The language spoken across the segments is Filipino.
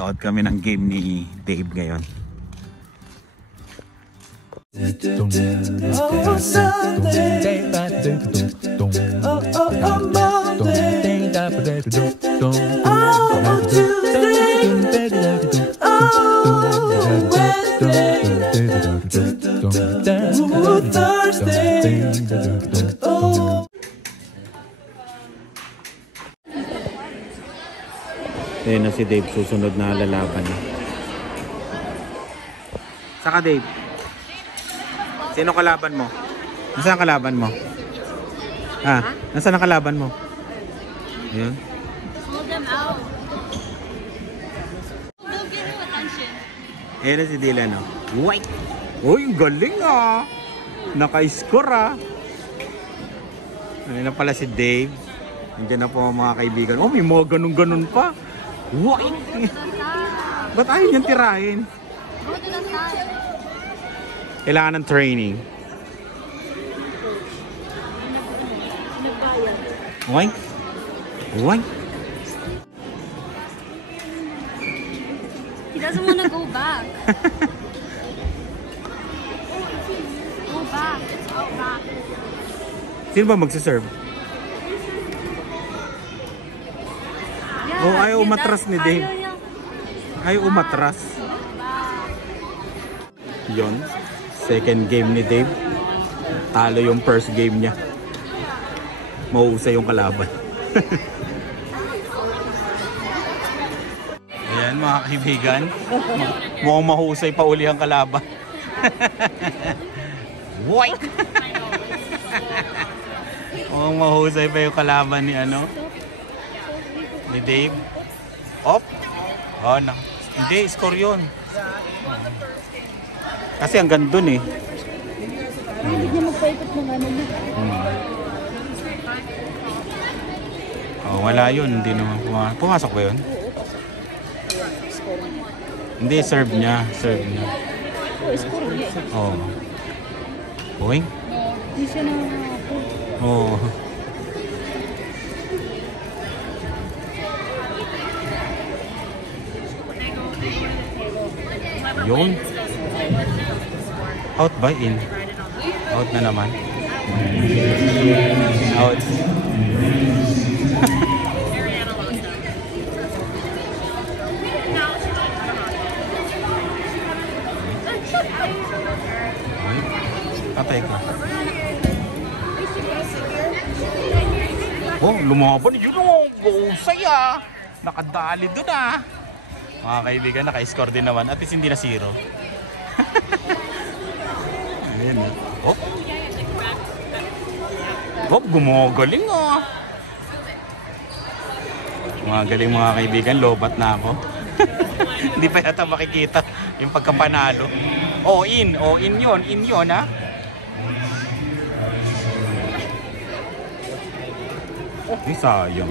Nood kami ng game ni Dave ngayon. Ayun na si Dave, susunod na lalaban. Saka Dave, sino kalaban mo? Nasaan ang kalaban mo? Ha? Nasaan ang kalaban mo? Ayun. Hold them out. They'll give you attention. Ayun na si Dylan, no? White! Uy, galing ah! Naka-score ah! Ayun na pala si Dave. Nandiyan na po mga kaibigan. Oh, may mga ganun-ganun pa. White! Ba't ayaw niyang tirahin? Go to the side. Kailangan ng training. White? White? He doesn't want to go back. Go back. It's out back. Sino ba magsaserve? Yeah, Oh, ayaw umatras ni Dave. Ayaw umatras. Yon. Second game ni Dave. Talo yung first game niya. Mauusay yung kalaban. Ayan mga kaibigan. Mukhang mahusay pa uli ang kalaban. White! Mukhang mahusay pa yung kalaban ni ano? Ni Dave. Op! Oh, no. Hindi, score yun. Kasi hanggang dun eh. Hindi niya magpaikot ng ano niya. Oh, wala yun. Hindi naman pumasok ba yun? Hindi, serve niya. Serve niya. Oh, score niya. Oh. Boing? Hindi siya nakakapo. Oh. Yun. Out ba? In? Out na naman. Out. Patay ka. Oh, lumaban. Yun o. Busay ah. Nakadali dun ah. Mga kaibigan, naka-score din naman. At least hindi na zero. Ayan na. Oh. Oh, gumagaling ah. Mga galing mga kaibigan, lobat na ako. Hindi pa yata makikita yung pagkapanalo. Oh, in. Oh, in yun. In yun ha. Ay, sayang.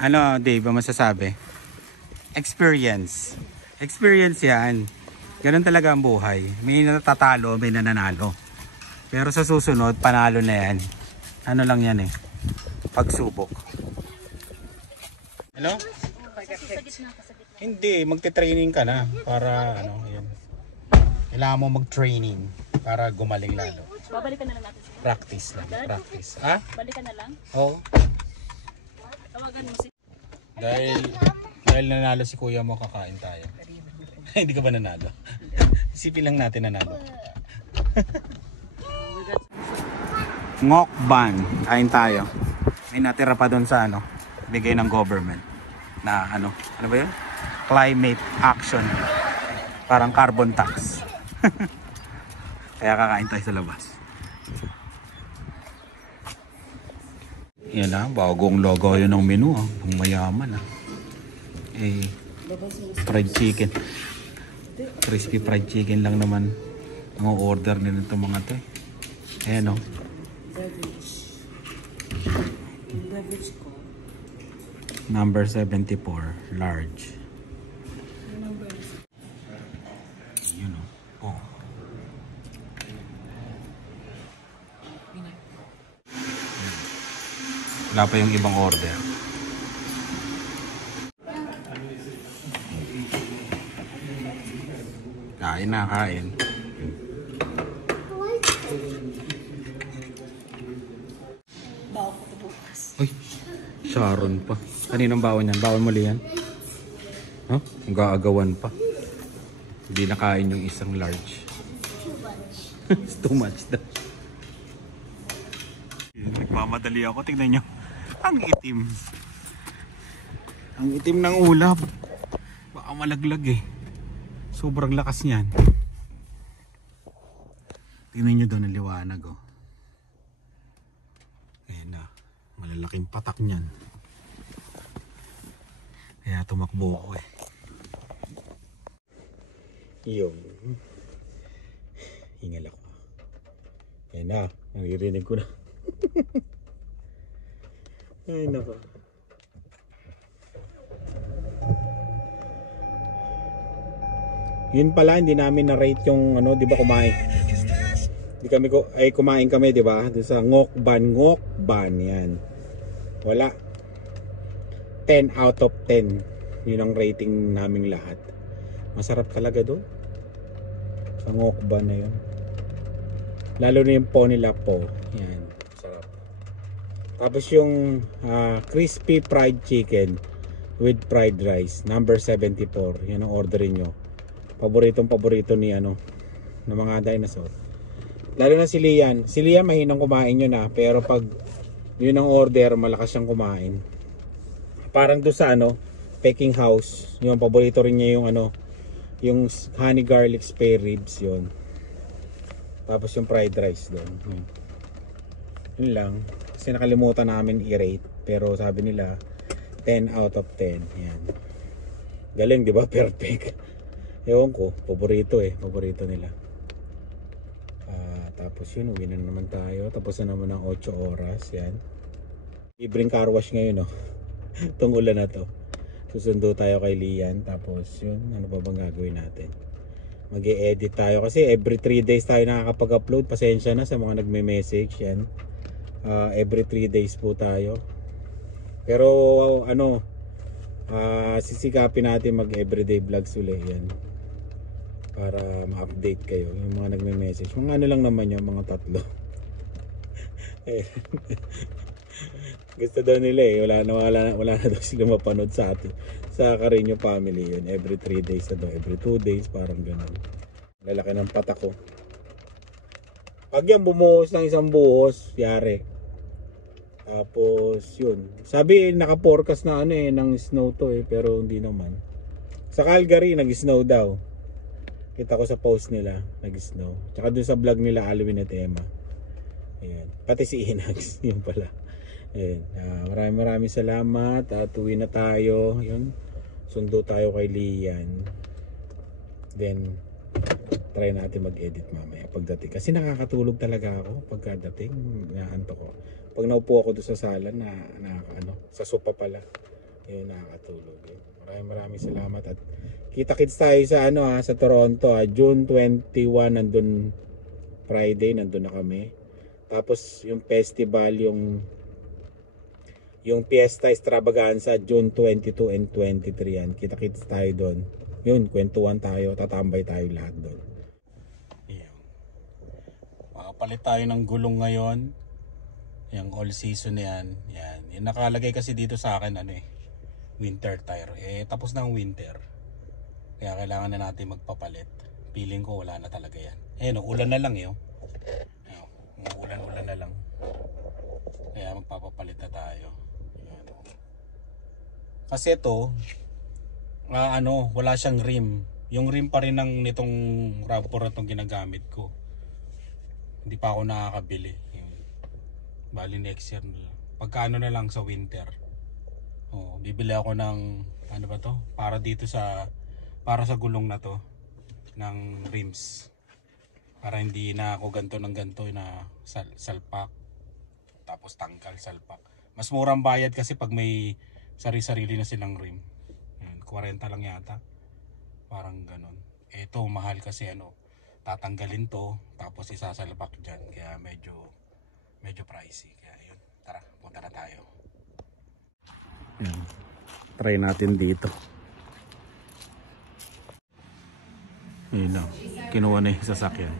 Ano, Dave, ba masasabi? Experience. Experience yan. Ganun talaga ang buhay. May natatalo, may nananalo. Pero sa susunod, panalo na yan. Ano lang yan eh. Pagsubok. Hello? Hindi, magte-training ka na. Para, ano, yan. Kailangan mo mag-training para gumaling lalo. Babalikan na lang natin. Practice lang. Practice. Ha? Balikan na lang? Oo. Tawagan mo si... Dahil nanalo si kuya mo, kakain tayo. Hindi ka ba nanalo? Isipin lang natin nanalo. Ngokban. Kain tayo. May natira pa doon sa ano, bigay ng government. Na ano ba yun? Climate action. Parang carbon tax. Kaya kakain tayo sa labas. Yan na, bagong logo yun ng menu ah. Ang mayaman ah. Eh, fried chicken. Crispy fried chicken lang naman ang order nila itong mga to eh. Ayan o. Number 74, large. Yun o. Oh. Wala pa yung ibang order. Kain na, kain. Bawa ko bukas. Uy, Sharon pa. Kaninang bawon yan? Bawon muli yan? Huh? Ang gaagawan pa. Hindi nakain yung isang large. Too much. It's too much daw. Nagmamadali ako. Tingnan nyo. Ang itim. Ang itim ng ulap. Baka malaglag eh. Sobrang lakas niyan. Tingnan nyo doon ang liwanag oh. Ayan na. Malalaking patak niyan. Kaya tumakbo ako eh. Yung. Hingal ako. Ayan na. Naririnig ko na. Ay nako. Yun pala, hindi namin na-rate yung ano, 'di ba kumain? Di kami kumain kami, 'di ba? Doon sa Ngokban 'yan. Wala. 10 out of 10. Yun ang rating naming lahat. Masarap talaga doon. Sa Ngokban na 'yon. Lalo na yung po nila po. Yan. Sarap. Tapos yung crispy fried chicken with fried rice. Number 74. Yan ang orderin nyo. Paborito ni ng mga dinosaur. Lalo na si Lian. Si Lian mahinang kumain yun pero pag yun ang order, malakas siyang kumain. Parang doon sa Peking House, yung paborito rin niya yung honey garlic spare ribs yun. Tapos yung fried rice doon. Yun lang. Kasi nakalimutan namin i-rate, pero sabi nila 10 out of 10. Yan. Galing, 'di ba? Perfect. Ewan ko, paborito nila. Tapos yun, uwi na naman tayo. Tapos na naman ang 8 oras. Yan. Libreng car wash ngayon, itong ulan na to. Susundo tayo kay Lian. Tapos yun, ano ba bang gagawin natin? Mag-e-edit tayo. Kasi every 3 days tayo nakakapag-upload. Pasensya na sa mga nagme-message. Yan. Every 3 days po tayo. Pero sisikapin natin mag-everyday vlogs ulit. Yan. Para ma-update kayo yung mga nagme-message. Mga lang naman yung mga 3. Gusto daw nila wala na daw sila mapanood sa atin sa Carino family. Yun every 3 days na daw, every 2 days, parang gano'n. Lalaki ng patak ko. Pag yan bumuhos ng isang buhos, yari. Tapos yun, sabi naka-forecast na ng snow to pero hindi naman. Sa Calgary nag-snow daw. Kita ko sa post nila, nag-snow. Tsaka dun sa vlog nila, Alwin at Emma. Ayan. Pati si Inags, yun pala. Ayan. Maraming salamat. At uwi na tayo. Yun. Sundo tayo kay Lian. Then, try natin mag-edit mamaya pagdating. Kasi nakakatulog talaga ako pagkadating. Naanto ko. Pag naupo ako doon sa sala, sa sopa pala. Yun, nakakatulog. Yun. Maraming salamat at kita-kits tayo sa sa Toronto, June 21 nandun Friday, nandun na kami. Tapos yung festival, yung Fiesta Extravaganza June 22 and 23 yan. Kita-kits tayo doon. Yun, kwentuhan tayo, tatambay tayo lahat doon. Ayan. Makapalit tayo ng gulong ngayon. Yung all season yan. Yan. Yung nakalagay kasi dito sa akin winter tire. Tapos na ang winter. Kaya kailangan na natin magpapalit. Feeling ko wala na talaga yan. Ulan na lang yun. Ulan na lang. Kaya magpapapalit na tayo. Ayan. Kasi ito, wala siyang rim. Yung rim pa rin nitong RAV4 na itong ginagamit ko. Hindi pa ako nakakabili. Bali next year na lang. Pagkaano na lang sa winter. Bibili ako ng para sa gulong na to ng rims. Para hindi na ako ganto na salpak. Tapos tangkal salpak. Mas murang bayad kasi pag may sari-sarili na silang rim. 40 lang yata. Parang ganon. Ito mahal kasi tatanggalin to tapos isasalpak diyan. Kaya medyo pricey. Kaya yun. Tara, punta na tayo. Try natin dito. Yun na. Kinuha na yung sasakyan.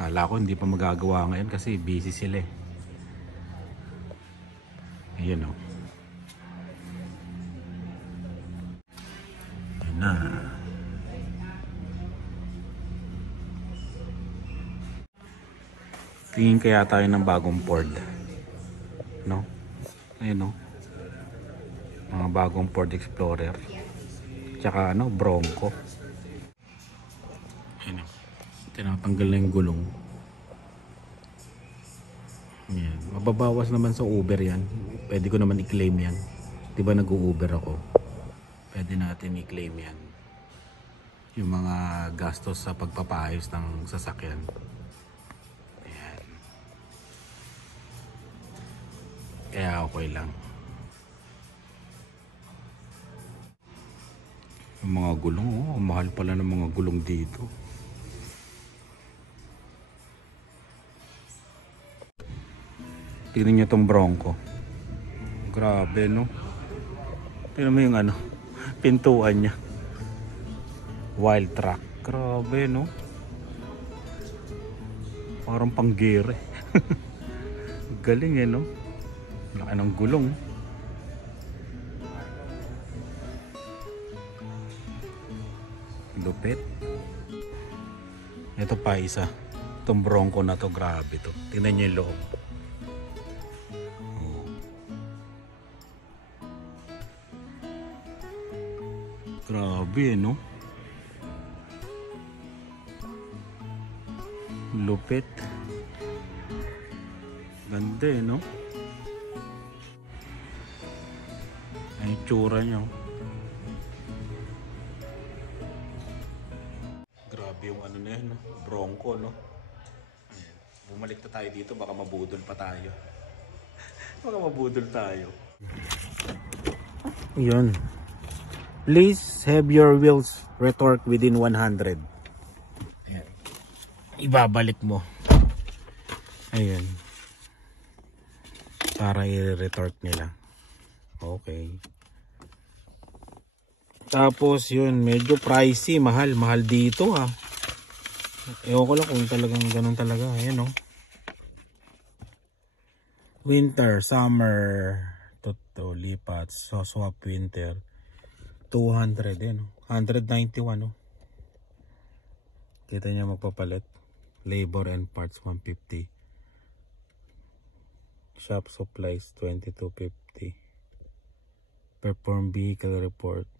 Kala ko hindi pa magagawa ngayon kasi busy sila eh. Ayan o. Ayan na. Tingin kaya tayo ng bagong Ford. No? Ayan o. Mga bagong Ford Explorer. Tsaka ano, Bronco. Ayan o. Tinatanggal na yung gulong. Yan. Mababawas naman sa Uber yan. Pwede ko naman i-claim yan. Diba nag-u-Uber ako? Pwede natin i-claim yan. Yung mga gastos sa pagpapaayos ng sasakyan. Ayan. Kaya okay lang. Yung mga gulong, oh, mahal pala ng mga gulong dito. Tingnan nyo tong Bronco. Grabe no. Tingnan mo yung ano, pintuan niya. Wild track. Grabe no. Parang panggere. Galing eh no. Laki ng gulong. Lupit. Ito pa isa. Itong Bronco na to, grabe to. Tingnan nyo yung loob. Grabe no. Lupit. Ganda eh no. Ay tsura niya. Grabe yung ano na yan no? Bronco no. Ayan. Bumalik na tayo dito, baka mabudol pa tayo. Baka mabudol tayo. Yun. Please have your wheels retorque within 100. Ayan. Ibabalik mo. Ayan. Para i-retorque nila. Okay. Tapos yun, medyo pricey, mahal dito ha. Ewan ko lang kung talagang ganun talaga. Ayan o. Winter, summer, toto, lipat, so swap winter. 200 eh no. 191 no. Kita niya magpapalit. Labor and parts 150. Shop supplies 2250. Perform vehicle report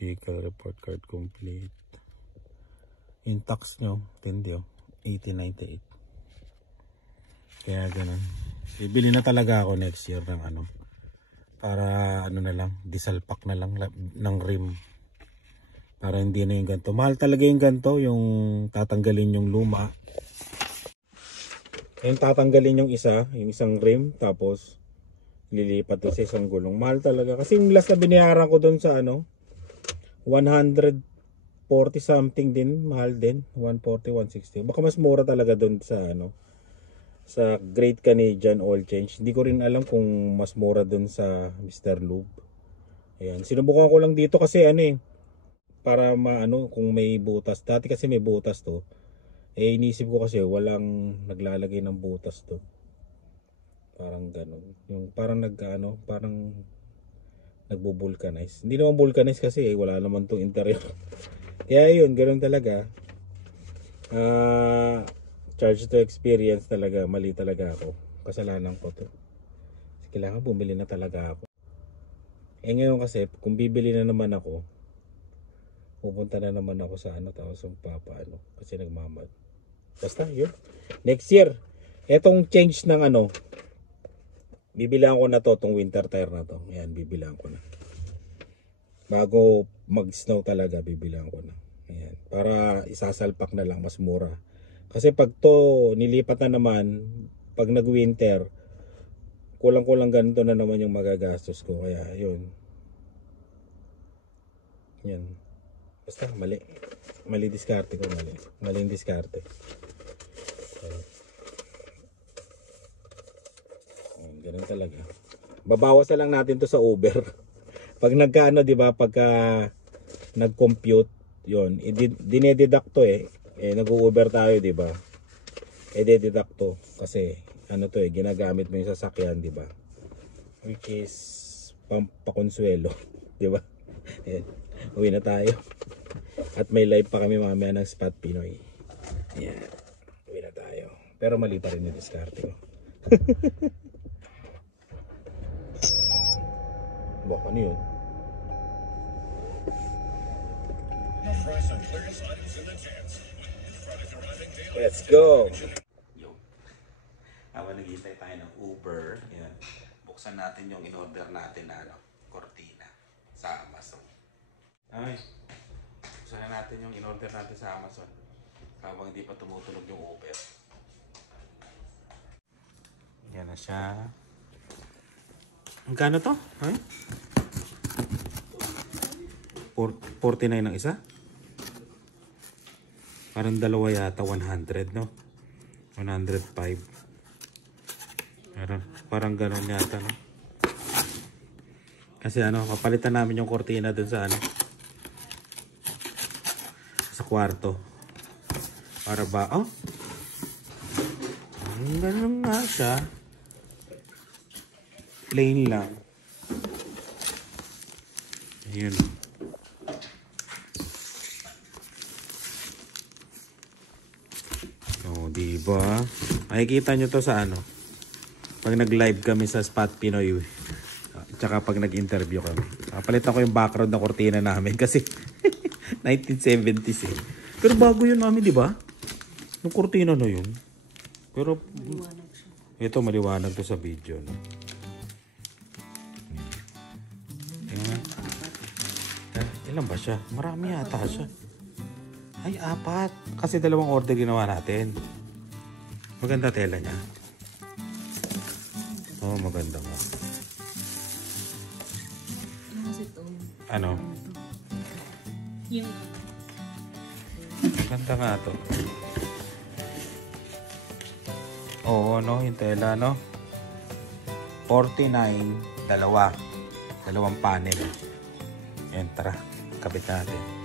card complete. In tax nyo, tindi oh, 1898. Kaya ganun. Bibili na talaga ako next year ng ano. Para ano na lang, disalpak na lang ng rim. Para hindi na yung ganito. Mahal talaga yung ganito, yung tatanggalin yung luma. Yung tatanggalin yung isa, yung isang rim, tapos lilipat doon sa isang gulong. Mahal talaga. Kasi yung last na binayaran ko doon sa ano, 140 something din, mahal din. 140, 160. Baka mas mura talaga doon sa ano, sa Great Canadian Oil Change. Hindi ko rin alam kung mas mura doon sa Mr. Lube. Ayan, sinubukan ko lang dito kasi ano eh, para maano kung may butas. Dati kasi may butas to. Eh inisip ko kasi walang naglalagay ng butas to. Parang ganun. Yung parang nag-ano, parang nagbo-vulcanize. Hindi naman vulcanize kasi wala naman tong interior. Kaya yun, ganun talaga. Charge to experience talaga. Mali talaga ako. Kasalanan ko to. Kailangan bumili na talaga ako. Eh ngayon kasi, kung bibili na naman ako, pupunta na naman ako sa ano, tapos yung papaano. Kasi nagmamad. Basta yun. Next year, etong change ng ano, bibilang ko na to, tong winter tire na to. Ayan, bibilang ko na. Bago mag-snow talaga, bibilang ko na. Ayan. Para isasalpak na lang, mas mura. Kasi pag to nilipat na naman, pag nag-winter, kulang-kulang ganito na naman yung magagastos ko. Kaya yun. Yan. Basta mali. Mali diskarte ko, mali. Maling diskarte. Ganun talaga. Babawas na lang natin to sa Uber. Pag nagkaano, di ba, pagka nag-compute, yun, dinededuct to nag-u-Uber tayo, di ba? Deduct to kasi ano to ginagamit mo yung sasakyan, di ba? Which is pampakonsuelo, di ba? Uwi na tayo. At may live pa kami mamaya ng Spot Pinoy. Ayan. Uwi na tayo. Pero mali pa rin yung diskarte ko. Baka ano yun? Let's go! Yo. Habang naghihintay tayo ng Uber, yan. Buksan natin yung in-order natin na cortina sa Amazon. Ay, buksan na natin yung in-order natin sa Amazon habang hindi pa tumutunog yung Uber. Yan na siya. Magkano to? Ay? 49 ng isa? Parang dalawa yata, 100, no? 105. Parang ganun yata, no? Kasi ano, papalitan namin yung kortina dun sa ano, sa kwarto. Para ba, oh? Ganun nga siya. Plain lang. Ayun. Diba? Makikita nyo to sa ano pag nag-live kami sa Spot Pinoy tsaka pag nag-interview kami. Palitan ko yung background na kortina namin kasi 1970s pero bago yun namin, diba? Yung kortina na yun, pero ito maliwanag to sa video, no? Ilan ba siya? Marami yata siya. Ay, 4 kasi dalawang order ginawa natin. Maganda tela niya. Oh, maganda nga. Ano? Maganda nga to. Oo, no? Yung tela, no? 49, dalawang panel. Yan, tara. Kapit natin.